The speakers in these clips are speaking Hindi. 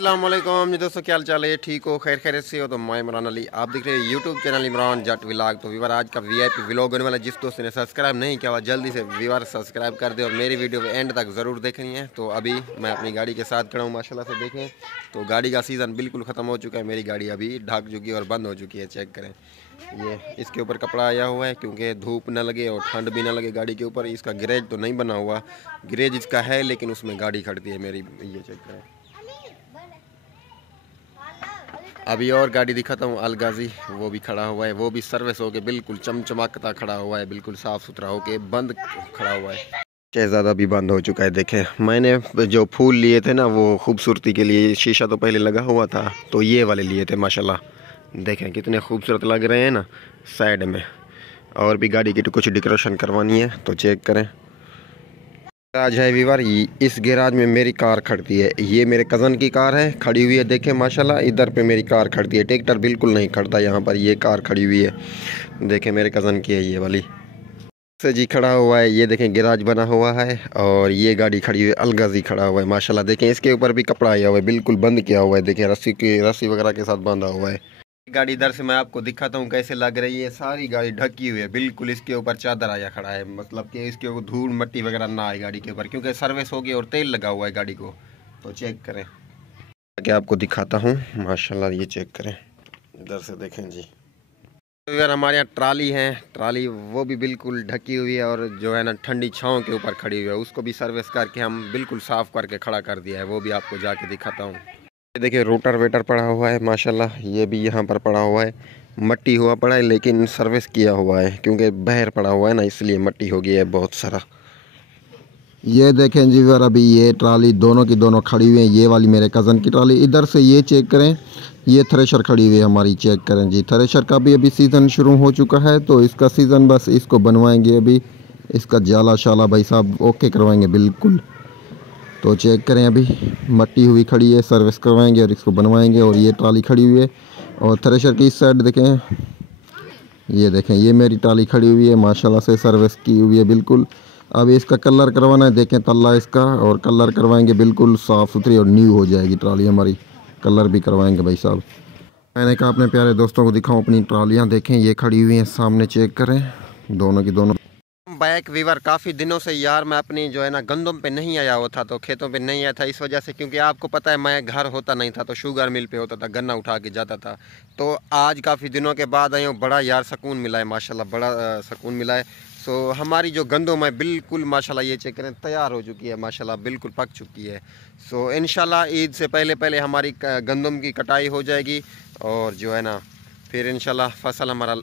अस्सलाम वालेकुम जी दोस्तों, क्या हाल चाल है? ठीक हो, खैर खैरियत से हो? तो मैं इमरान अली, आप देख रहे हैं यूट्यूब चैनल इमरान जट व्लॉग। तो व्यूअर आज का वीआईपी व्लॉग होने वाला, जिस दोस्त ने सब्सक्राइब नहीं किया हुआ जल्दी से व्यूअर सब्सक्राइब कर दे और मेरी वीडियो पे एंड तक ज़रूर देखनी है। तो अभी मैं अपनी गाड़ी के साथ खड़ा हूँ, माशाल्लाह से देखें तो गाड़ी का सीज़न बिल्कुल ख़त्म हो चुका है। मेरी गाड़ी अभी ढक चुकी है और बंद हो चुकी है। चेक करें, ये इसके ऊपर कपड़ा आया हुआ है क्योंकि धूप ना लगे और ठंड भी ना लगे गाड़ी के ऊपर। इसका गैरेज तो नहीं बना हुआ, गैरेज इसका है लेकिन उसमें गाड़ी खड़ती है मेरी। ये चेक करें, अभी और गाड़ी दिखाता हूँ अलगाजी, वो भी खड़ा हुआ है, वो भी सर्विस होके बिल्कुल चमचमाकता खड़ा हुआ है, बिल्कुल साफ़ सुथरा होके बंद खड़ा हुआ है। शहज़ादा भी बंद हो चुका है। देखें, मैंने जो फूल लिए थे ना वो खूबसूरती के लिए, शीशा तो पहले लगा हुआ था तो ये वाले लिए थे। माशाल्लाह देखें कितने खूबसूरत लग रहे हैं ना साइड में। और भी गाड़ी की तो कुछ डेकोरेशन करवानी है तो चेक करें। गैराज है वीवर, इस गैराज में मेरी कार खड़ती है। ये मेरे कज़न की कार है, खड़ी हुई है। देखें माशाल्लाह, इधर पे मेरी कार खड़ती है। ट्रैक्टर बिल्कुल नहीं खड़ता यहाँ पर, ये कार खड़ी हुई है। देखें मेरे कज़न की है ये वाली से जी, खड़ा हुआ है। ये देखें गैराज बना हुआ है और ये गाड़ी खड़ी हुई है, अलगाजी खड़ा हुआ है। माशाल्लाह देखें, इसके ऊपर भी कपड़ा आया हुआ है, बिल्कुल बंद किया हुआ है। देखें रस्सी वगैरह के साथ बांधा हुआ है। गाड़ी इधर से मैं आपको दिखाता हूँ कैसे लग रही है। सारी गाड़ी ढकी हुई है बिल्कुल, इसके ऊपर चादर आया खड़ा है, मतलब कि इसके ऊपर धूल मट्टी वगैरह ना आए गाड़ी के ऊपर, क्योंकि सर्विस होगी और तेल लगा हुआ है गाड़ी को। तो चेक करें, क्या आपको दिखाता हूँ। माशाल्लाह ये चेक करें, इधर से देखें जी। तो यार हमारे यहाँ ट्राली है, ट्राली वो भी बिल्कुल ढकी हुई है और जो है ना ठंडी छाँव के ऊपर खड़ी हुई है। उसको भी सर्विस करके हम बिल्कुल साफ़ करके खड़ा कर दिया है, वो भी आपको जाके दिखाता हूँ। ये देखिए रोटर वेटर पड़ा हुआ है माशाल्लाह, ये भी यहाँ पर पड़ा हुआ है। मट्टी हुआ पड़ा है लेकिन सर्विस किया हुआ है, क्योंकि बहर पड़ा हुआ है ना, इसलिए मट्टी हो गई है बहुत सारा। ये देखें जी यार, अभी ये ट्राली दोनों की दोनों खड़ी हुई है। ये वाली मेरे कज़न की ट्राली। इधर से ये चेक करें, ये थ्रेशर खड़ी हुई है हमारी। चेक करें जी, थ्रेशर का भी अभी सीज़न शुरू हो चुका है तो इसका सीज़न बस इसको बनवाएंगे अभी। इसका जाला शाला भाई साहब ओके करवाएंगे बिल्कुल। तो चेक करें, अभी मट्टी हुई खड़ी है, सर्विस करवाएंगे और इसको बनवाएंगे। और ये ट्राली खड़ी हुई है और थ्रेशर की इस साइड देखें, ये देखें ये मेरी ट्राली खड़ी हुई है, माशाल्लाह से सर्विस की हुई है बिल्कुल। अब इसका कलर करवाना है, देखें तल्ला इसका, और कलर करवाएंगे बिल्कुल साफ़ सुथरी और न्यू हो जाएगी ट्राली हमारी। कलर भी करवाएंगे भाई साहब। मैंने कहा अपने प्यारे दोस्तों को दिखाऊं अपनी ट्रालियाँ। देखें ये खड़ी हुई हैं सामने, चेक करें दोनों की दोनों। बैक वीवर काफ़ी दिनों से यार मैं अपनी जो है ना गंदम पे नहीं आया हुआ था, तो खेतों पे नहीं आया था इस वजह से, क्योंकि आपको पता है मैं घर होता नहीं था तो शुगर मिल पे होता था, गन्ना उठा के जाता था। तो आज काफ़ी दिनों के बाद आया हूँ, बड़ा यार सुकून मिला है माशाल्लाह, बड़ा सुकून मिला है। सो हमारी जो गंदम है बिल्कुल माशाल्लाह ये चेक करें तैयार हो चुकी है माशाल्लाह, बिल्कुल पक चुकी है। सो इंशाल्लाह ईद से पहले पहले हमारी गंदम की कटाई हो जाएगी और जो है ना फिर इंशाल्लाह फसल हमारा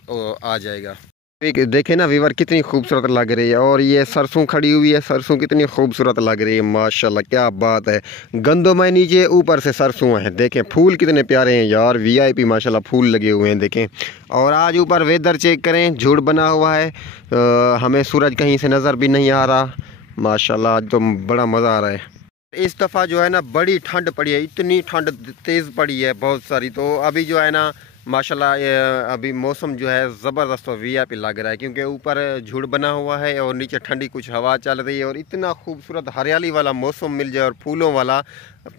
आ जाएगा। देखे ना वीवर कितनी खूबसूरत लग रही है। और ये सरसों खड़ी हुई है, सरसों कितनी खूबसूरत लग रही है माशाल्लाह, क्या बात है। गंदों में नीचे ऊपर से सरसों है। देखें फूल कितने प्यारे हैं यार, वीआईपी माशाल्लाह फूल लगे हुए हैं देखें। और आज ऊपर वेदर चेक करें, झूठ बना हुआ है, हमें सूरज कहीं से नज़र भी नहीं आ रहा माशाल्लाह। आज तो बड़ा मज़ा आ रहा है। इस दफ़ा जो है ना बड़ी ठंड पड़ी है, इतनी ठंड तेज़ पड़ी है बहुत सारी। तो अभी जो है ना माशाल्लाह अभी मौसम जो है ज़बरदस्त और वीआईपी लग रहा है, क्योंकि ऊपर झुड़ बना हुआ है और नीचे ठंडी कुछ हवा चल रही है और इतना खूबसूरत हरियाली वाला मौसम मिल जाए और फूलों वाला,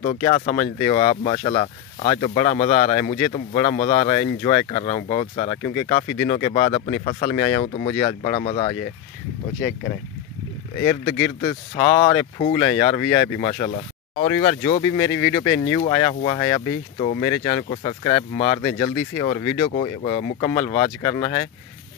तो क्या समझते हो आप माशाल्लाह। आज तो बड़ा मज़ा आ रहा है, मुझे तो बड़ा मज़ा आ रहा है, इंजॉय कर रहा हूँ बहुत सारा, क्योंकि काफ़ी दिनों के बाद अपनी फसल में आया हूँ तो मुझे आज बड़ा मज़ा आ गया है। तो चेक करें इर्द गिर्द सारे फूल हैं यार, वीआईपी माशाल्लाह। और व्यूअर जो भी मेरी वीडियो पे न्यू आया हुआ है अभी, तो मेरे चैनल को सब्सक्राइब मार दें जल्दी से और वीडियो को मुकम्मल वॉच करना है।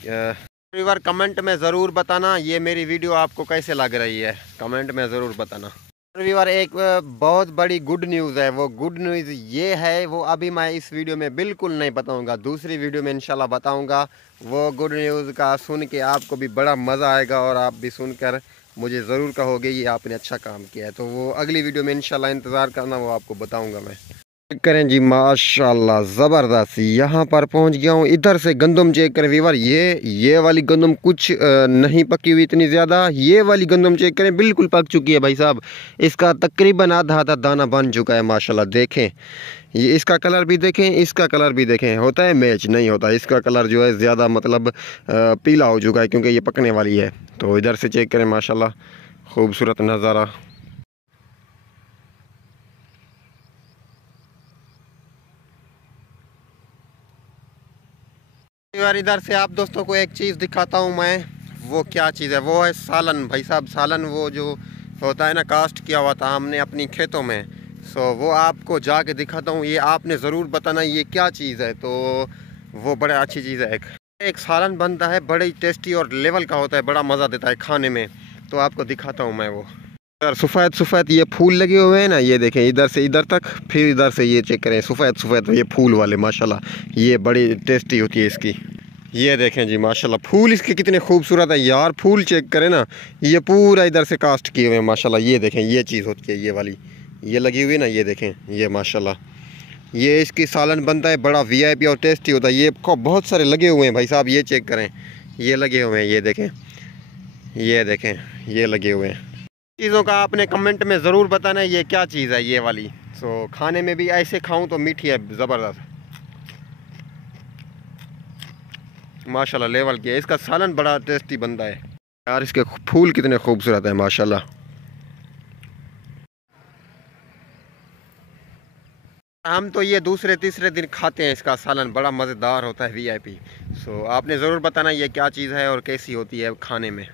व्यूअर कमेंट में ज़रूर बताना ये मेरी वीडियो आपको कैसे लग रही है, कमेंट में ज़रूर बताना। व्यूअर एक बहुत बड़ी गुड न्यूज़ है, वो गुड न्यूज़ ये है, वो अभी मैं इस वीडियो में बिल्कुल नहीं बताऊंगा, दूसरी वीडियो में इंशाल्लाह बताऊंगा। वो गुड न्यूज़ का सुन के आपको भी बड़ा मज़ा आएगा और आप भी सुनकर मुझे ज़रूर कहोगे ये आपने अच्छा काम किया है। तो वो अगली वीडियो में इंशाल्लाह इंतज़ार करना, वो आपको बताऊंगा मैं। चेक करें जी माशाल्लाह ज़बरदस्त, यहाँ पर पहुँच गया हूँ। इधर से गंदम चेक करें वीवर, ये वाली गंदम कुछ नहीं पकी हुई इतनी ज़्यादा। ये वाली गंदम चेक करें बिल्कुल पक चुकी है भाई साहब, इसका तकरीबन आधा आधा दाना बन चुका है माशाल्लाह। देखें ये इसका कलर भी देखें, इसका कलर भी देखें, होता है मैच नहीं होता, इसका कलर जो है ज़्यादा मतलब पीला हो चुका है क्योंकि ये पकने वाली है। तो इधर से चेक करें माशाल्लाह खूबसूरत नज़ारा। यार इधर से आप दोस्तों को एक चीज़ दिखाता हूँ मैं। वो क्या चीज़ है, वो है सालन भाई साहब। सालन वो जो होता है ना, कास्ट किया हुआ था हमने अपनी खेतों में। सो वो आपको जाके दिखाता हूँ। ये आपने ज़रूर बताना ये क्या चीज़ है। तो वो बड़ा अच्छी चीज़ है। एक सालन बनता है, बड़ी टेस्टी और लेवल का होता है, बड़ा मज़ा देता है खाने में। तो आपको दिखाता हूँ मैं वो। यार सफ़ेद सफ़ेद ये फूल लगे हुए हैं ना, ये देखें इधर से इधर तक, फिर इधर से ये चेक करें, सफ़ेद सफ़ेद ये फूल वाले माशाल्लाह ये बड़ी टेस्टी होती है इसकी। ये देखें जी माशाल्लाह फूल इसके कितने खूबसूरत है यार। फूल चेक करें ना, ये पूरा इधर से कास्ट किए हुए हैं माशाल्लाह। ये देखें ये चीज़ होती है ये वाली, ये लगी हुई है ना, ये देखें ये माशाल्लाह। ये इसकी सालन बनता है, बड़ा वीआईपी और टेस्टी होता है। ये बहुत सारे लगे हुए हैं भाई साहब, ये चेक करें, ये लगे हुए हैं, ये देखें, ये देखें, ये लगे हुए हैं। चीज़ों का आपने कमेंट में ज़रूर बताना है ये क्या चीज़ है ये वाली। सो खाने में भी ऐसे खाऊं तो मीठी है ज़बरदस्त माशाल्लाह, लेवल की है। इसका सालन बड़ा टेस्टी बनता है यार। इसके फूल कितने खूबसूरत है माशाल्लाह। हम तो ये दूसरे तीसरे दिन खाते हैं इसका सालन, बड़ा मज़ेदार होता है वीआईपी। सो आपने ज़रूर बताना ये क्या चीज़ है और कैसी होती है खाने में।